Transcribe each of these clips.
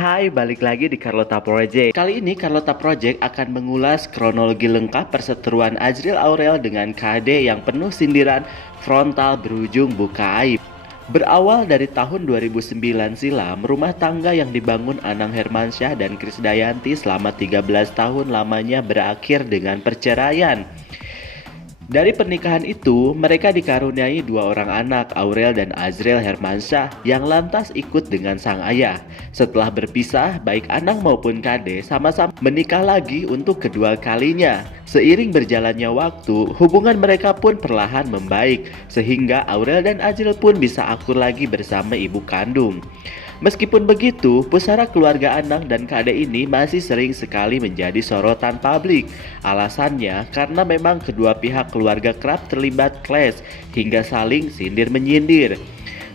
Hai, balik lagi di Carlota Project. Kali ini Carlota Project akan mengulas kronologi lengkap perseteruan Azriel Aurel dengan KD yang penuh sindiran frontal berujung buka aib. Berawal dari tahun 2009 silam, rumah tangga yang dibangun Anang Hermansyah dan Krisdayanti selama 13 tahun lamanya berakhir dengan perceraian. Dari pernikahan itu, mereka dikaruniai dua orang anak, Aurel dan Azriel Hermansyah, yang lantas ikut dengan sang ayah. Setelah berpisah, baik Anang maupun Kade sama-sama menikah lagi untuk kedua kalinya. Seiring berjalannya waktu, hubungan mereka pun perlahan membaik, sehingga Aurel dan Azriel pun bisa akur lagi bersama ibu kandung. Meskipun begitu, pusara keluarga Anang dan Kade ini masih sering sekali menjadi sorotan publik. Alasannya karena memang kedua pihak keluarga kerap terlibat clash hingga saling sindir-menyindir.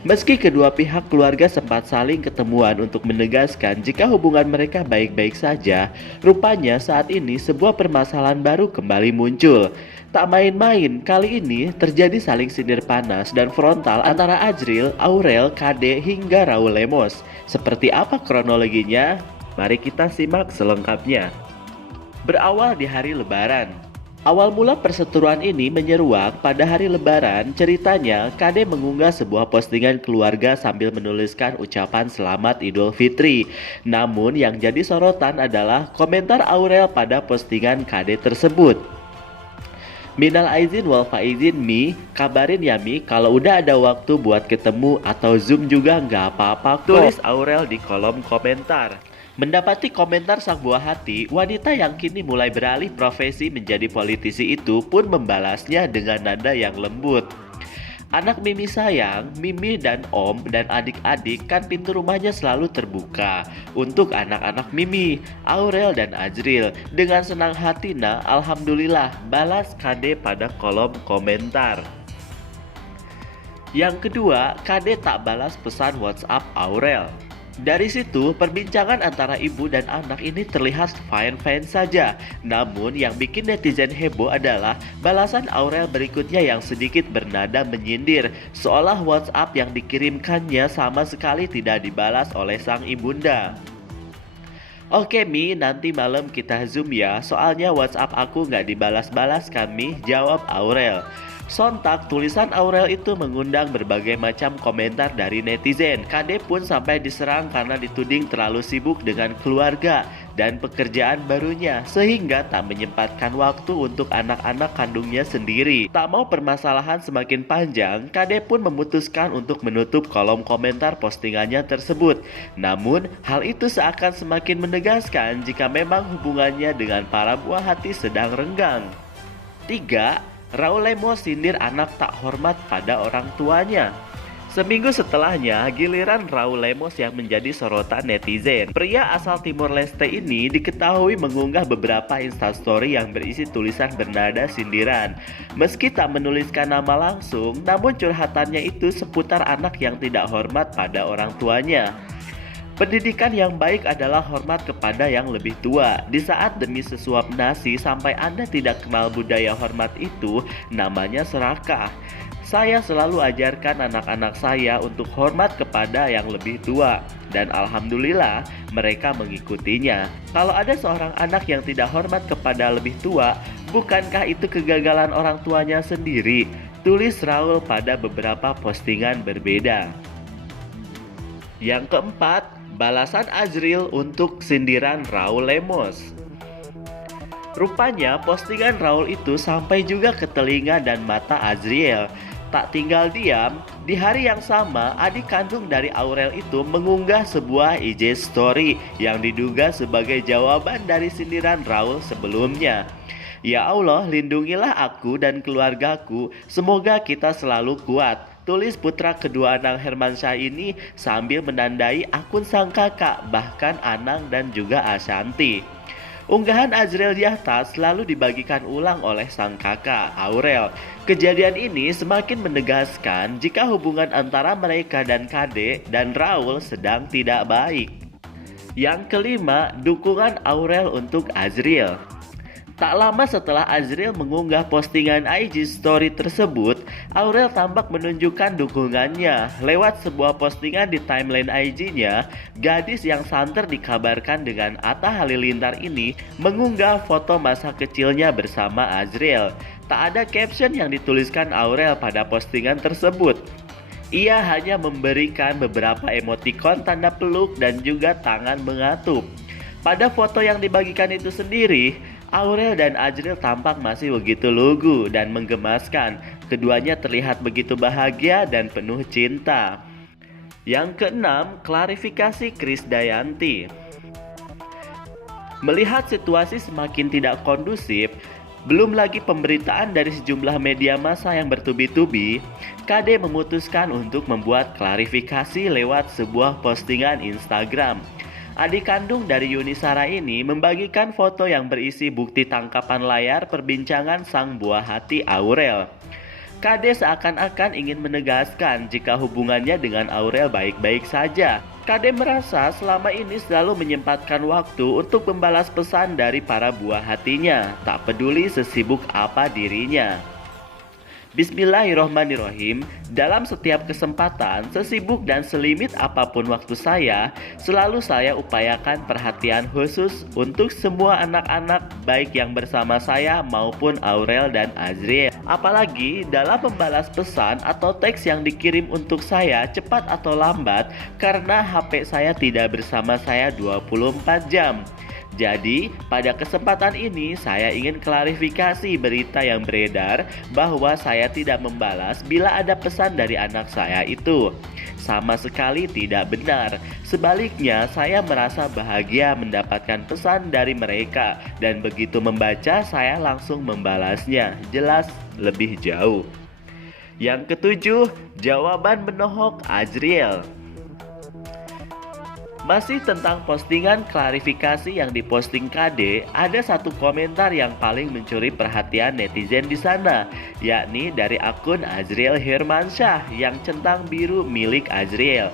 Meski kedua pihak keluarga sempat saling ketemuan untuk menegaskan jika hubungan mereka baik-baik saja, rupanya saat ini sebuah permasalahan baru kembali muncul. Tak main-main, kali ini terjadi saling sindir panas dan frontal antara Azriel, Aurel, Kade hingga Raul Lemos. Seperti apa kronologinya? Mari kita simak selengkapnya. Berawal di hari Lebaran. Awal mula perseteruan ini menyeruak pada hari Lebaran. Ceritanya, Kade mengunggah sebuah postingan keluarga sambil menuliskan ucapan selamat Idul Fitri. Namun yang jadi sorotan adalah komentar Aurel pada postingan Kade tersebut. Minal aizin wal faizin Mi, kabarin ya Mi kalau udah ada waktu buat ketemu atau zoom juga nggak apa-apa kok, tulis Aurel di kolom komentar. Mendapati komentar sang buah hati, wanita yang kini mulai beralih profesi menjadi politisi itu pun membalasnya dengan nada yang lembut. Anak Mimi sayang, Mimi dan Om dan adik-adik kan pintu rumahnya selalu terbuka untuk anak-anak Mimi, Aurel dan Azriel. Dengan senang hati nah, alhamdulillah, balas Kade pada kolom komentar. Yang kedua, Kade tak balas pesan WhatsApp Aurel. Dari situ, perbincangan antara ibu dan anak ini terlihat fine-fine saja. Namun, yang bikin netizen heboh adalah balasan Aurel berikutnya yang sedikit bernada menyindir, seolah WhatsApp yang dikirimkannya sama sekali tidak dibalas oleh sang ibunda. Oke Mi, nanti malam kita zoom ya, soalnya WhatsApp aku nggak dibalas-balas kami, jawab Aurel. Sontak, tulisan Aurel itu mengundang berbagai macam komentar dari netizen. Kade pun sampai diserang karena dituding terlalu sibuk dengan keluarga dan pekerjaan barunya, sehingga tak menyempatkan waktu untuk anak-anak kandungnya sendiri. Tak mau permasalahan semakin panjang, Kade pun memutuskan untuk menutup kolom komentar postingannya tersebut. Namun, hal itu seakan semakin menegaskan jika memang hubungannya dengan para buah hati sedang renggang. 3. Raul Lemos sindir anak tak hormat pada orang tuanya. Seminggu setelahnya, giliran Raul Lemos yang menjadi sorotan netizen. Pria asal Timor Leste ini diketahui mengunggah beberapa instastory yang berisi tulisan bernada sindiran. Meski tak menuliskan nama langsung, namun curhatannya itu seputar anak yang tidak hormat pada orang tuanya. Pendidikan yang baik adalah hormat kepada yang lebih tua. Di saat demi sesuap nasi sampai Anda tidak kenal budaya hormat itu, namanya serakah. Saya selalu ajarkan anak-anak saya untuk hormat kepada yang lebih tua, dan alhamdulillah mereka mengikutinya. Kalau ada seorang anak yang tidak hormat kepada lebih tua, bukankah itu kegagalan orang tuanya sendiri? Tulis Raul pada beberapa postingan berbeda. Yang keempat, balasan Azriel untuk sindiran Raul Lemos. Rupanya postingan Raul itu sampai juga ke telinga dan mata Azriel. Tak tinggal diam, di hari yang sama adik kandung dari Aurel itu mengunggah sebuah IG story yang diduga sebagai jawaban dari sindiran Raul sebelumnya. Ya Allah, lindungilah aku dan keluargaku, semoga kita selalu kuat, tulis putra kedua Anang Hermansyah ini sambil menandai akun sang kakak, bahkan Anang dan juga Ashanti. Unggahan Azriel di atas selalu dibagikan ulang oleh sang kakak, Aurel. Kejadian ini semakin menegaskan jika hubungan antara mereka dan Kade dan Raul sedang tidak baik. Yang kelima, dukungan Aurel untuk Azriel. Tak lama setelah Azriel mengunggah postingan IG story tersebut, Aurel tampak menunjukkan dukungannya. Lewat sebuah postingan di timeline IG-nya, gadis yang santer dikabarkan dengan Atta Halilintar ini mengunggah foto masa kecilnya bersama Azriel. Tak ada caption yang dituliskan Aurel pada postingan tersebut. Ia hanya memberikan beberapa emotikon tanda peluk dan juga tangan mengatup. Pada foto yang dibagikan itu sendiri, Aurel dan Azriel tampak masih begitu lugu dan menggemaskan. Keduanya terlihat begitu bahagia dan penuh cinta. Yang keenam, klarifikasi Krisdayanti. Melihat situasi semakin tidak kondusif, belum lagi pemberitaan dari sejumlah media massa yang bertubi-tubi, KD memutuskan untuk membuat klarifikasi lewat sebuah postingan Instagram. Adik kandung dari Yuni Shara ini membagikan foto yang berisi bukti tangkapan layar perbincangan sang buah hati Aurel. KD seakan-akan ingin menegaskan jika hubungannya dengan Aurel baik-baik saja. KD merasa selama ini selalu menyempatkan waktu untuk membalas pesan dari para buah hatinya, tak peduli sesibuk apa dirinya. Bismillahirrohmanirrohim. Dalam setiap kesempatan, sesibuk dan selimit apapun waktu saya, selalu saya upayakan perhatian khusus untuk semua anak-anak baik yang bersama saya maupun Aurel dan Azriel. Apalagi dalam membalas pesan atau teks yang dikirim untuk saya cepat atau lambat karena HP saya tidak bersama saya 24 jam. Jadi, pada kesempatan ini saya ingin klarifikasi berita yang beredar bahwa saya tidak membalas bila ada pesan dari anak saya itu. Sama sekali tidak benar. Sebaliknya, saya merasa bahagia mendapatkan pesan dari mereka dan begitu membaca saya langsung membalasnya. Jelas lebih jauh. Yang ketujuh, jawaban menohok Azriel. Masih tentang postingan klarifikasi yang diposting KD, ada satu komentar yang paling mencuri perhatian netizen di sana, yakni dari akun Azriel Hermansyah yang centang biru milik Azriel.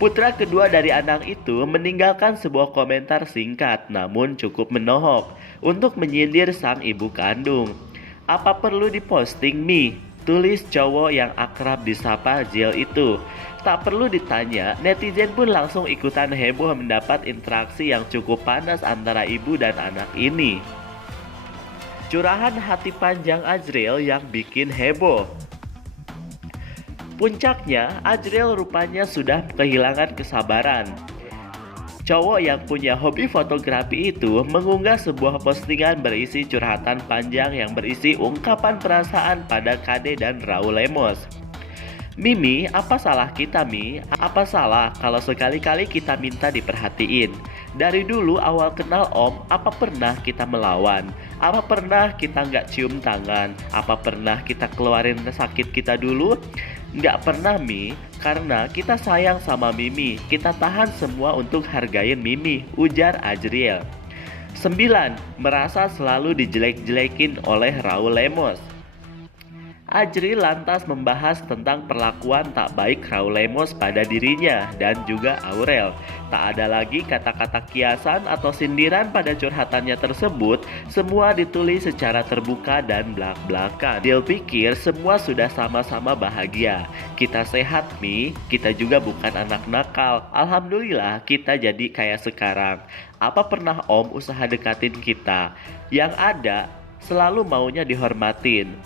Putra kedua dari anak itu meninggalkan sebuah komentar singkat namun cukup menohok untuk menyindir sang ibu kandung. "Apa perlu diposting, Mi?" tulis cowok yang akrab disapa Zil itu. Tak perlu ditanya, netizen pun langsung ikutan heboh mendapat interaksi yang cukup panas antara ibu dan anak ini. Curahan hati panjang Azriel yang bikin heboh. Puncaknya, Azriel rupanya sudah kehilangan kesabaran. Cowok yang punya hobi fotografi itu mengunggah sebuah postingan berisi curhatan panjang yang berisi ungkapan perasaan pada KD dan Raul Lemos. "Mimi, apa salah kita, Mi? Apa salah kalau sekali-kali kita minta diperhatiin? Dari dulu awal kenal Om, apa pernah kita melawan? Apa pernah kita nggak cium tangan? Apa pernah kita keluarin sakit kita dulu? Nggak pernah, Mi, karena kita sayang sama Mimi. Kita tahan semua untuk hargain Mimi," ujar Azriel. 9. Merasa selalu dijelek-jelekin oleh Raul Lemos. Azriel lantas membahas tentang perlakuan tak baik Raul Lemos pada dirinya dan juga Aurel. Tak ada lagi kata-kata kiasan atau sindiran pada curhatannya tersebut, semua ditulis secara terbuka dan belak-belakan. Dia pikir semua sudah sama-sama bahagia. Kita sehat, Mi, kita juga bukan anak nakal. Alhamdulillah kita jadi kayak sekarang. Apa pernah Om usaha dekatin kita? Yang ada selalu maunya dihormatin.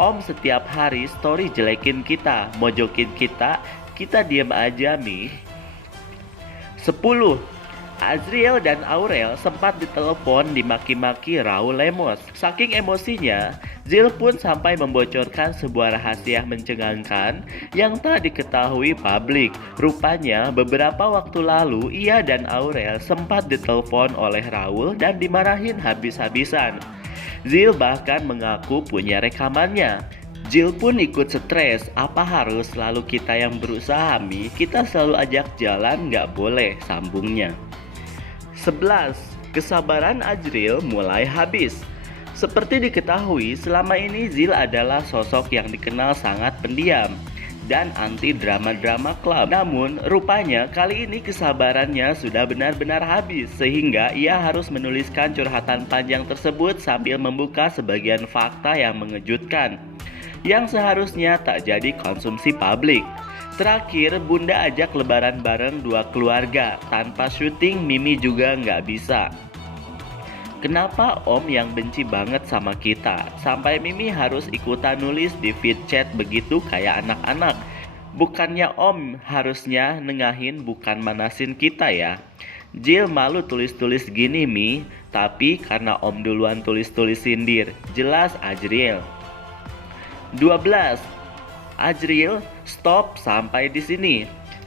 Om setiap hari story jelekin kita, mojokin kita diem aja, Mi. 10. Azriel dan Aurel sempat ditelepon dimaki-maki Raul Lemos. Saking emosinya, Zil pun sampai membocorkan sebuah rahasia mencengangkan yang tak diketahui publik. Rupanya beberapa waktu lalu ia dan Aurel sempat ditelepon oleh Raul dan dimarahin habis-habisan. Zil bahkan mengaku punya rekamannya. Zil pun ikut stres. Apa harus selalu kita yang berusaha, Mi? Kita selalu ajak jalan, nggak boleh, sambungnya. 11. Kesabaran Azriel mulai habis. Seperti diketahui, selama ini Zil adalah sosok yang dikenal sangat pendiam. dan anti drama-drama club. Namun, rupanya kali ini kesabarannya sudah benar-benar habis sehingga ia harus menuliskan curhatan panjang tersebut sambil membuka sebagian fakta yang mengejutkan yang seharusnya tak jadi konsumsi publik. Terakhir, Bunda ajak lebaran bareng dua keluarga. Tanpa syuting, Mimi juga nggak bisa. Kenapa Om yang benci banget sama kita? Sampai Mimi harus ikutan nulis di feed chat begitu kayak anak-anak. Bukannya Om harusnya nengahin bukan manasin kita ya? Jill malu tulis-tulis gini Mi, tapi karena Om duluan tulis-tulis sindir. Jelas Ajril. 12. Ajril, stop sampai di sini.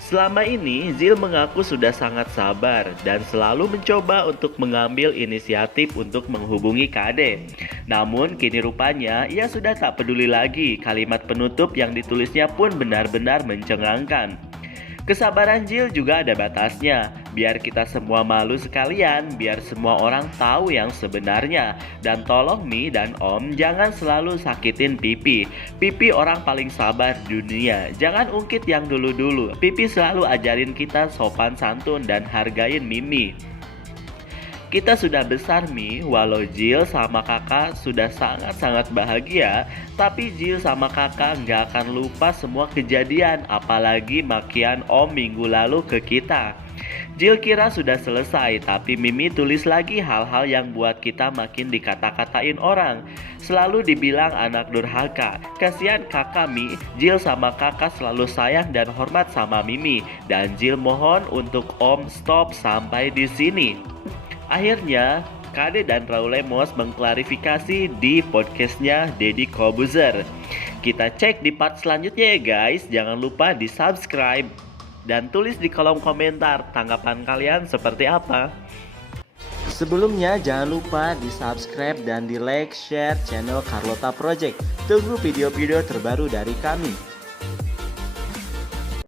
Selama ini, Jill mengaku sudah sangat sabar dan selalu mencoba untuk mengambil inisiatif untuk menghubungi Kade. Namun, kini rupanya ia sudah tak peduli lagi. Kalimat penutup yang ditulisnya pun benar-benar mencengangkan. Kesabaran Jill juga ada batasnya. Biar kita semua malu sekalian, biar semua orang tahu yang sebenarnya. Dan tolong Mi dan Om, jangan selalu sakitin Pipi. Pipi orang paling sabar di dunia. Jangan ungkit yang dulu-dulu. Pipi selalu ajarin kita sopan santun dan hargain Mimi. Kita sudah besar Mi, walau Jill sama kakak sudah sangat-sangat bahagia, tapi Jill sama kakak nggak akan lupa semua kejadian, apalagi makian Om minggu lalu ke kita. Jill kira sudah selesai, tapi Mimi tulis lagi hal-hal yang buat kita makin dikata-katain orang. Selalu dibilang anak durhaka. Kasihan kakak Mi, Jill sama kakak selalu sayang dan hormat sama Mimi. Dan Jill mohon untuk Om stop sampai di sini. Akhirnya, Kade dan Raul Lemos mengklarifikasi di podcastnya Deddy Corbuzier. Kita cek di part selanjutnya ya guys. Jangan lupa di subscribe dan tulis di kolom komentar tanggapan kalian seperti apa. Sebelumnya jangan lupa di subscribe dan di like share channel Carlota Project. Tunggu video-video terbaru dari kami.